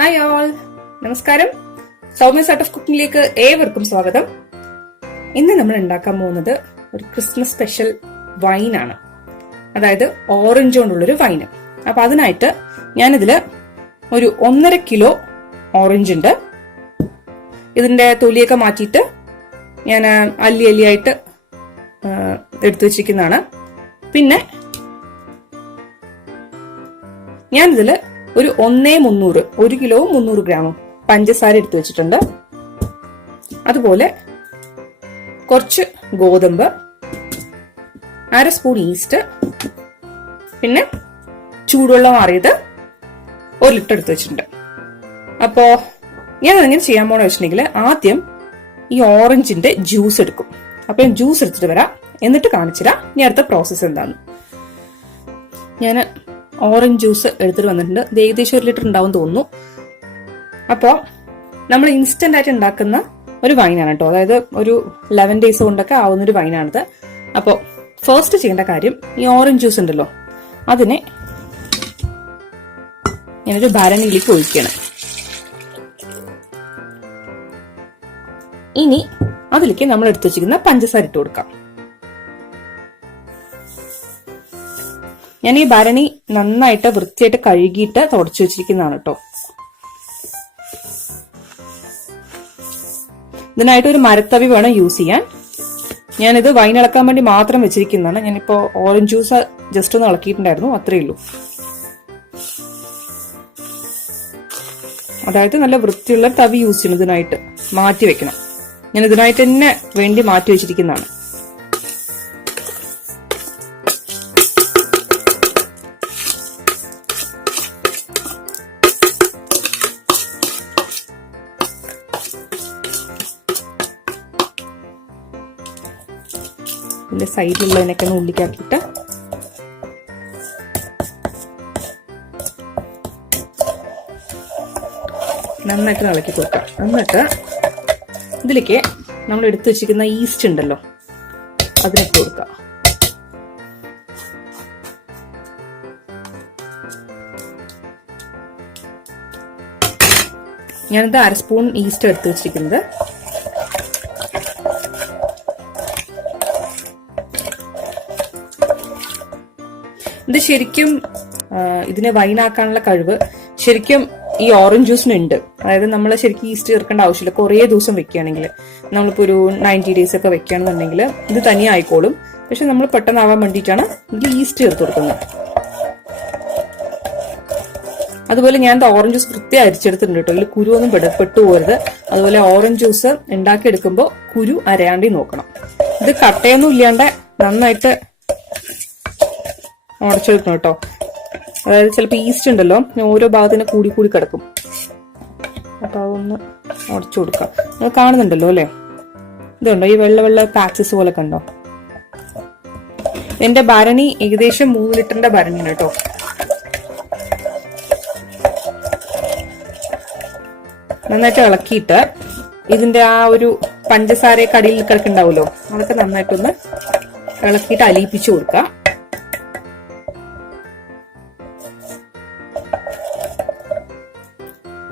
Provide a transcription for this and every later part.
Hi all, നമസ്കാരം. Soumya's art of കുക്കിംഗിലേക്ക് ഏവർക്കും സ്വാഗതം. ഇന്ന് നമ്മൾ ഉണ്ടാക്കാൻ പോകുന്നത് ഒരു ക്രിസ്മസ് സ്പെഷ്യൽ വൈനാണ്, അതായത് ഓറഞ്ച് കൊണ്ടുള്ളൊരു വൈന്. അപ്പൊ അതിനായിട്ട് ഞാനിതില് ഒരു 1.5 കിലോ ഓറഞ്ച് ഉണ്ട്. ഇതിന്റെ തൊലിയൊക്കെ മാറ്റിയിട്ട് ഞാൻ അല്ലിയായിട്ട് എടുത്തു വെച്ചിരിക്കുന്നതാണ്. പിന്നെ ഞാനിതില് ഒരു 1 കിലോ 300 ഗ്രാമും പഞ്ചസാര എടുത്തു വെച്ചിട്ടുണ്ട്. അതുപോലെ കുറച്ച് ഗോതമ്പ്, 1/2 സ്പൂൺ ഈസ്റ്റ്, പിന്നെ ചൂടുവെള്ളം മാറിയത് 1 ലിറ്റർ എടുത്തു വെച്ചിട്ടുണ്ട്. അപ്പോ ഞാൻ അതെങ്ങനെ ചെയ്യാൻ പോണെന്ന് വെച്ചിട്ടുണ്ടെങ്കിൽ ആദ്യം ഈ ഓറഞ്ചിന്റെ ജ്യൂസ് എടുക്കും. അപ്പൊ ഞാൻ ജ്യൂസ് എടുത്തിട്ട് വരാം, എന്നിട്ട് കാണിച്ചുതരാം ഇനി അടുത്ത പ്രോസസ്സ് എന്താന്ന്. ഞാൻ ഓറഞ്ച് ജ്യൂസ് എടുത്തിട്ട് വന്നിട്ടുണ്ട്. ഇത് ഏകദേശം 1 ലിറ്റർ ഉണ്ടാവും തോന്നുന്നു. അപ്പോൾ നമ്മൾ ഇൻസ്റ്റന്റ് ആയിട്ട് ഉണ്ടാക്കുന്ന ഒരു വൈനാണ് കേട്ടോ. അതായത് ഒരു 11 ഡേയ്സ് കൊണ്ടൊക്കെ ആവുന്ന ഒരു വൈനാണിത്. അപ്പോൾ ഫസ്റ്റ് ചെയ്യേണ്ട കാര്യം, ഈ ഓറഞ്ച് ജ്യൂസ് ഉണ്ടല്ലോ അതിനെ ഞാനൊരു ഭരണിയിലേക്ക് ഒഴിക്കണം. ഇനി അതിലേക്ക് നമ്മൾ എടുത്തു വെച്ചിരിക്കുന്ന പഞ്ചസാര ഇട്ട് കൊടുക്കാം. ഞാൻ ഈ ഭരണി നന്നായിട്ട് വൃത്തിയായിട്ട് കഴുകിയിട്ട് തുടച്ചു വെച്ചിരിക്കുന്നതാണ് കേട്ടോ. ഇതിനായിട്ട് ഒരു മരത്തവി വേണം യൂസ് ചെയ്യാൻ. ഞാനിത് വൈൻ ഇളക്കാൻ വേണ്ടി മാത്രം വെച്ചിരിക്കുന്നതാണ്. ഞാനിപ്പോ ഓറഞ്ച് ജ്യൂസ് ജസ്റ്റ് ഒന്ന് ഇളക്കിയിട്ടുണ്ടായിരുന്നു, അത്രയേ ഉള്ളൂ. അതായത് നല്ല വൃത്തിയുള്ള തവി യൂസ് ചെയ്യണം. ഇതിനായിട്ട് മാറ്റി വെക്കണം. ഞാൻ ഇതിനായിട്ട് തന്നെ വേണ്ടി മാറ്റി വെച്ചിരിക്കുന്നതാണ്. ഇതിന്റെ സൈഡിലുള്ളതിനൊക്കെ ഒന്ന് ഉള്ളിക്കാക്കിയിട്ട് നന്നായിട്ട് ഇളക്കി കൊടുക്കാം. എന്നിട്ട് ഇതിലേക്ക് നമ്മൾ എടുത്തു വെച്ചിരിക്കുന്ന ഈസ്റ്റ് ഉണ്ടല്ലോ അതിനിട്ട് കൊടുക്കാം. ഞാനിത് 1/2 സ്പൂൺ ഈസ്റ്റ് എടുത്തു വെച്ചിരിക്കുന്നത്. ഇത് ശരിക്കും ഇതിനെ വൈനാക്കാനുള്ള കഴിവ് ശരിക്കും ഈ ഓറഞ്ച് ജ്യൂസിനുണ്ട്. അതായത് നമ്മൾ ശരിക്കും ഈസ്റ്റ് ചേർക്കേണ്ട ആവശ്യമില്ല. കുറേ ദിവസം വെക്കുകയാണെങ്കിൽ, നമ്മളിപ്പോ ഒരു 90 ഡേയ്സ് ഒക്കെ വെക്കുകയാണെന്നുണ്ടെങ്കിൽ ഇത് തനിയെ ആയിക്കോളും. പക്ഷെ നമ്മൾ പെട്ടെന്നാവാൻ വേണ്ടിയിട്ടാണ് ഇതിൽ ഈസ്റ്റ് ചേർത്ത് കൊടുക്കുന്നത്. അതുപോലെ ഞാൻ ഓറഞ്ച് ജ്യൂസ് വൃത്തിയായി അരിച്ചെടുത്തിട്ടുണ്ട് കേട്ടോ. ഇതിൽ കുരു ഒന്നും പെട്ടു പോകരുത്. അതുപോലെ ഓറഞ്ച് ജ്യൂസ് ഉണ്ടാക്കിയെടുക്കുമ്പോൾ കുരു അരയാണ്ടി നോക്കണം. ഇത് കട്ടയൊന്നും ഇല്ലാണ്ട് നന്നായിട്ട് ഉടച്ചെടുക്കണം കേട്ടോ. അതായത് ചിലപ്പോൾ ഈസ്റ്റ് ഉണ്ടല്ലോ ഓരോ ഭാഗത്തിന് കൂടി കിടക്കും. അപ്പൊ അതൊന്ന് ഉടച്ചു കൊടുക്കാം. അത് കാണുന്നുണ്ടല്ലോ അല്ലെ, ഇതുണ്ടോ ഈ വെള്ള പാച്ചസ് പോലെ കണ്ടോ. എന്റെ ഭരണി ഏകദേശം 3 ലിറ്ററിന്റെ ഭരണിയാണ് കേട്ടോ. നന്നായിട്ട് ഇളക്കിയിട്ട് ഇതിന്റെ ആ ഒരു പഞ്ചസാരയൊക്കെ അടിയിൽ കിടക്കുന്നുണ്ടാവുമല്ലോ, അതൊക്കെ നന്നായിട്ടൊന്ന് ഇളക്കിയിട്ട് അലിയിപ്പിച്ചു കൊടുക്കുക.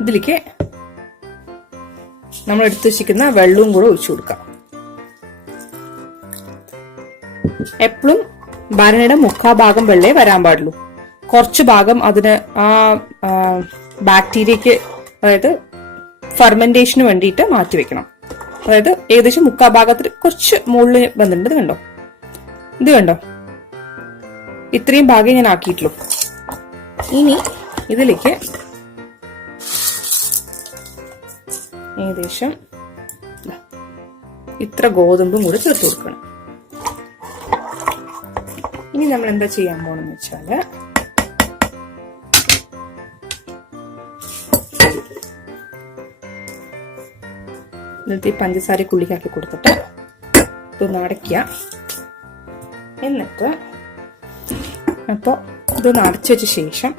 ഇതിലേക്ക് നമ്മൾ എടുത്തു വെച്ചിരിക്കുന്ന വെള്ളവും കൂടെ ഒഴിച്ചു കൊടുക്കാം. എപ്പോഴും ഭരണിയുടെ 1/4 ഭാഗം വെള്ളേ വരാൻ പാടുള്ളൂ. കുറച്ച് ഭാഗം അതിന് ആ ബാക്ടീരിയക്ക്, അതായത് ഫെർമെന്റേഷന് വേണ്ടിയിട്ട് മാറ്റിവെക്കണം. അതായത് ഏകദേശം 1/4 ഭാഗത്തിൽ കുറച്ച് മുകളിൽ വന്നിട്ടുണ്ട്. ഇത് കണ്ടോ ഇത്രയും ഭാഗം ഞാൻ ആക്കിയിട്ടുള്ളൂ. ഇനി ഇതിലേക്ക് ഏകദേശം ഇത്ര ഗോതമ്പും കൂടെ ചേർത്ത് കൊടുക്കണം. ഇനി നമ്മൾ എന്താ ചെയ്യാൻ പോണെന്ന് വെച്ചാല്, എന്നിട്ട് ഈ പഞ്ചസാര കുള്ളിക്കാക്കി കൊടുത്തിട്ട് ഇതൊന്ന് അടയ്ക്കുക. എന്നിട്ട് അപ്പോൾ ഇതൊന്ന് അടച്ചു വെച്ച ശേഷം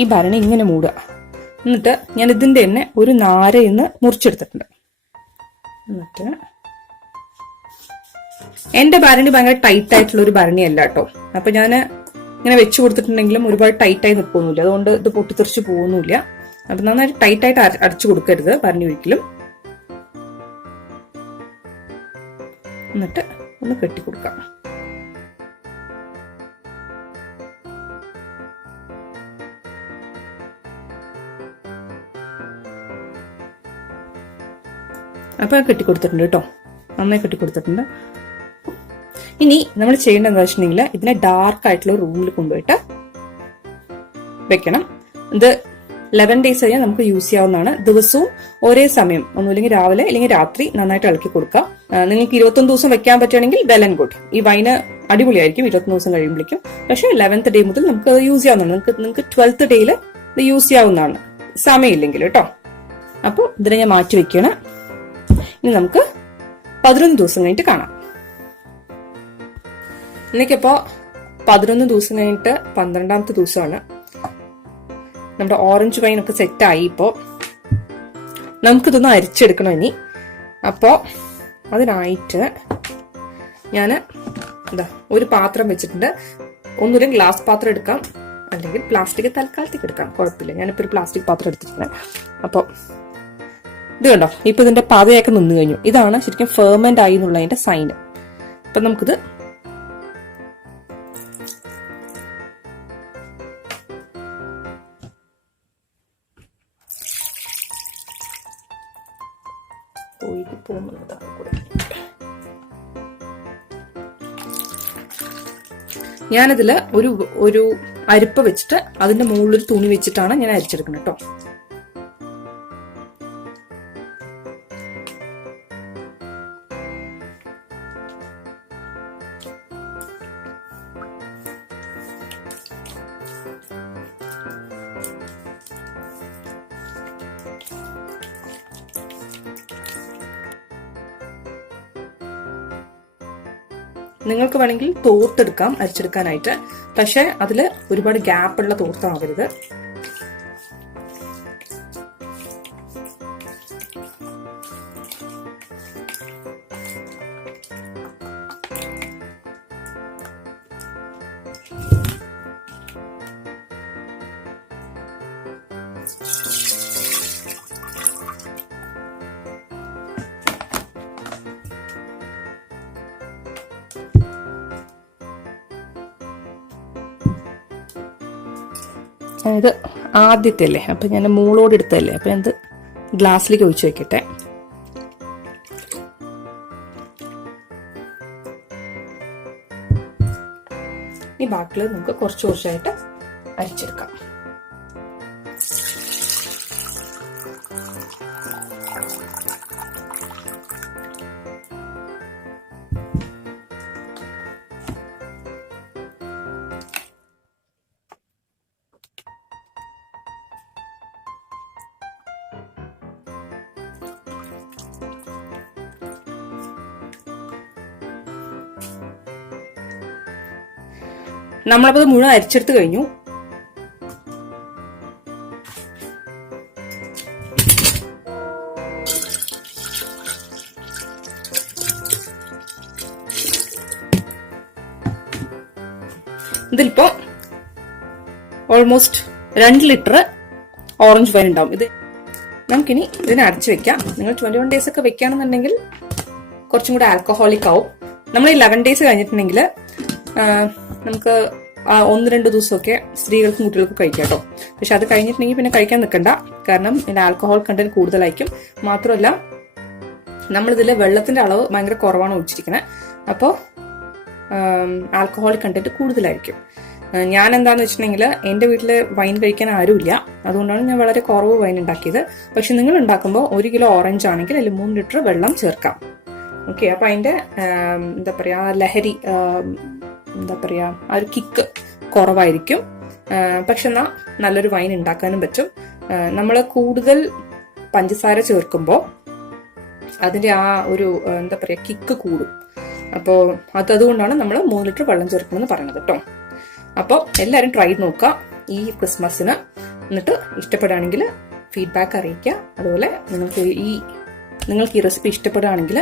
ഈ ഭരണി ഇങ്ങനെ മൂടുക. എന്നിട്ട് ഞാൻ ഇതിന്റെ തന്നെ ഒരു നാരയിന്ന് മുറിച്ചെടുത്തിട്ടുണ്ട്. എന്നിട്ട് എന്റെ ഭരണി ഭയങ്കര ടൈറ്റ് ആയിട്ടുള്ള ഒരു ഭരണിയല്ല കേട്ടോ. അപ്പൊ ഞാന് ഇങ്ങനെ വെച്ച് കൊടുത്തിട്ടുണ്ടെങ്കിലും ഒരുപാട് ടൈറ്റായി നിൽക്കൊന്നുമില്ല, അതുകൊണ്ട് ഇത് പൊട്ടിത്തെറിച്ച് പോകുന്നില്ല. അപ്പൊ നന്നായിട്ട് ടൈറ്റായിട്ട് അടച്ചു കൊടുക്കരുത് പറഞ്ഞു ഒരിക്കലും. എന്നിട്ട് ഒന്ന് കെട്ടിക്കൊടുക്കാം. അപ്പൊ കെട്ടിക്കൊടുത്തിട്ടുണ്ട് കേട്ടോ, നന്നായി കെട്ടിക്കൊടുത്തിട്ടുണ്ട്. ഇനി നമ്മൾ ചെയ്യേണ്ടത് എന്താ വെച്ചിട്ടുണ്ടെങ്കിൽ ഇതിനെ ഡാർക്ക് ആയിട്ടുള്ള റൂമിൽ കൊണ്ടുപോയിട്ട് വെക്കണം. ഇത് 11 days കഴിഞ്ഞാൽ നമുക്ക് യൂസ് ചെയ്യാവുന്നതാണ്. ദിവസവും ഒരേ സമയം, ഒന്നുമില്ലെങ്കിൽ രാവിലെ അല്ലെങ്കിൽ രാത്രി നന്നായിട്ട് ഇളക്കി കൊടുക്കുക. നിങ്ങൾക്ക് 21 ദിവസം വെക്കാൻ പറ്റുകയാണെങ്കിൽ വെൽ ആൻഡ് ഗുഡ്. ഈ വൈന് അടിപൊളിയായിരിക്കും 21 ദിവസം കഴിയുമ്പോഴേക്കും. പക്ഷേ 11th day മുതൽ നമുക്ക് അത് യൂസ് ചെയ്യാവുന്നതാണ്. നിങ്ങൾക്ക് 12th day ഇത് യൂസ് ചെയ്യാവുന്നതാണ്, സമയമില്ലെങ്കിൽ കേട്ടോ. അപ്പോൾ ഇതിനെ ഞാൻ മാറ്റി വെക്കുകയാണ്. ഇനി നമുക്ക് 11 ദിവസം കഴിഞ്ഞിട്ട് കാണാം. എനിക്കിപ്പോ 11 ദിവസം കഴിഞ്ഞിട്ട് 12ാമത്തെ ദിവസമാണ്. നമ്മുടെ ഓറഞ്ച് വൈൻ ഒക്കെ സെറ്റായി. ഇപ്പോ നമുക്കിതൊന്ന് അരിച്ചെടുക്കണം ഇനി. അപ്പോ അതിനായിട്ട് ഞാൻ ഒരു പാത്രം വെച്ചിട്ടുണ്ട്. ഒന്നുമില്ല ഗ്ലാസ് പാത്രം എടുക്കാം, അല്ലെങ്കിൽ പ്ലാസ്റ്റിക് തൽക്കാലത്തേക്ക് എടുക്കാം, കുഴപ്പമില്ല. ഞാനിപ്പോ ഒരു പ്ലാസ്റ്റിക് പാത്രം എടുത്തിട്ടുണ്ട്. അപ്പൊ ഇത് കണ്ടോ, ഇപ്പൊ ഇതിന്റെ പാതയൊക്കെ നിന്ന് കഴിഞ്ഞു. ഇതാണ് ശരിക്കും ഫെർമെന്റ് ആയി എന്നുള്ളതിന്റെ സൈന്. അപ്പൊ നമുക്കിത് ഞാനിതില് ഒരു അരിപ്പ വെച്ചിട്ട് അതിന്റെ മുകളിലൊരു തുണി വെച്ചിട്ടാണ് ഞാൻ അരിച്ചെടുക്കുന്നത് കേട്ടോ. നിങ്ങൾക്ക് വേണമെങ്കിൽ തോർത്തെടുക്കാം അരിച്ചെടുക്കാനായിട്ട്, പക്ഷെ അതില് ഒരുപാട് ഗ്യാപ്പുള്ള തോർത്താവരുത്. ഇത് ആദ്യത്തെ അല്ലേ, അപ്പൊ ഞാൻ മൂളോട് എടുത്തല്ലേ, അപ്പൊ ഞാൻ ഗ്ലാസ്സിലേക്ക് ഒഴിച്ചു വെക്കട്ടെ. ഈ ബാക്കിൽ നമുക്ക് കുറച്ച് കുറച്ചായിട്ട് അരിച്ചെടുക്കാം. നമ്മളപ്പോ മുഴുവൻ അരിച്ചെടുത്ത് കഴിഞ്ഞു. ഇതിലിപ്പോ ഓൾമോസ്റ്റ് 2 ലിറ്റർ ഓറഞ്ച് വൈൻ ഉണ്ടാവും. ഇത് നമുക്കിനി ഇതിനെ അടച്ചു വെക്കാം. നിങ്ങൾ 21 days ഒക്കെ വെക്കുകയാണെന്നുണ്ടെങ്കിൽ കുറച്ചും കൂടെ ആൽക്കഹോളിക് ആവും. നമ്മൾ ഈ 11 days കഴിഞ്ഞിട്ടുണ്ടെങ്കിൽ നമുക്ക് 1-2 ദിവസമൊക്കെ സ്ത്രീകൾക്കും കുട്ടികൾക്കും കഴിക്കാം കേട്ടോ. പക്ഷെ അത് കഴിഞ്ഞിട്ടുണ്ടെങ്കിൽ പിന്നെ കഴിക്കാൻ നിൽക്കണ്ട, കാരണം ഇതിന്റെ ആൽക്കഹോൾ കണ്ടന്റ് കൂടുതലായിരിക്കും. മാത്രമല്ല നമ്മളിതിൽ വെള്ളത്തിന്റെ അളവ് ഭയങ്കര കുറവാണ് ഒഴിച്ചിരിക്കുന്നത്, അപ്പോൾ ആൽക്കഹോളിക് കണ്ടന്റ് കൂടുതലായിരിക്കും. ഞാൻ എന്താന്ന് വെച്ചിട്ടുണ്ടെങ്കിൽ എന്റെ വീട്ടില് വൈൻ കഴിക്കാൻ ആരുമില്ല, അതുകൊണ്ടാണ് ഞാൻ വളരെ കുറവ് വൈൻ ഉണ്ടാക്കിയത്. പക്ഷെ നിങ്ങൾ ഉണ്ടാക്കുമ്പോൾ 1 കിലോ ഓറഞ്ച് ആണെങ്കിൽ അതിൽ 3 ലിറ്റർ വെള്ളം ചേർക്കാം. ഓക്കെ, അപ്പൊ അതിന്റെ എന്താ പറയാ ലഹരി, എന്താ പറയാ ആ ഒരു കിക്ക് കുറവായിരിക്കും. പക്ഷെ എന്നാ നല്ലൊരു വൈൻ ഉണ്ടാക്കാനും പറ്റും. നമ്മൾ കൂടുതൽ പഞ്ചസാര ചേർക്കുമ്പോൾ അതിന്റെ ആ ഒരു എന്താ പറയാ കിക്ക് കൂടും. അപ്പോൾ അതുകൊണ്ടാണ് നമ്മൾ 3 ലിറ്റർ വെള്ളം ചേർക്കണമെന്ന് പറയുന്നത് കേട്ടോ. അപ്പോൾ എല്ലാവരും ട്രൈ ചെയ്ത് നോക്കുക ഈ ക്രിസ്മസിന്. എന്നിട്ട് ഇഷ്ടപ്പെടുകയാണെങ്കിൽ ഫീഡ്ബാക്ക് അറിയിക്കുക. അതുപോലെ നിങ്ങൾക്ക് ഈ റെസിപ്പി ഇഷ്ടപ്പെടുകയാണെങ്കിൽ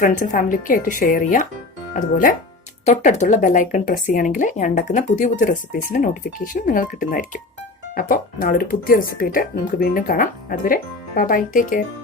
ഫ്രണ്ട്സ് ആൻഡ് ഫാമിലിക്ക് ആയിട്ട് ഷെയർ ചെയ്യുക. അതുപോലെ തൊട്ടടുത്തുള്ള ബെല്ലൈക്കൺ പ്രസ് ചെയ്യുകയാണെങ്കിൽ ഞാൻ ഉണ്ടാക്കുന്ന പുതിയ പുതിയ റെസിപ്പീസിന്റെ നോട്ടിഫിക്കേഷൻ നിങ്ങൾക്ക് കിട്ടുന്നതായിരിക്കും. അപ്പോൾ നാളെ ഒരു പുതിയ റെസിപ്പി ആയിട്ട് നമുക്ക് വീണ്ടും കാണാം. അതുവരെ ബൈ, ടേക്ക് കെയർ.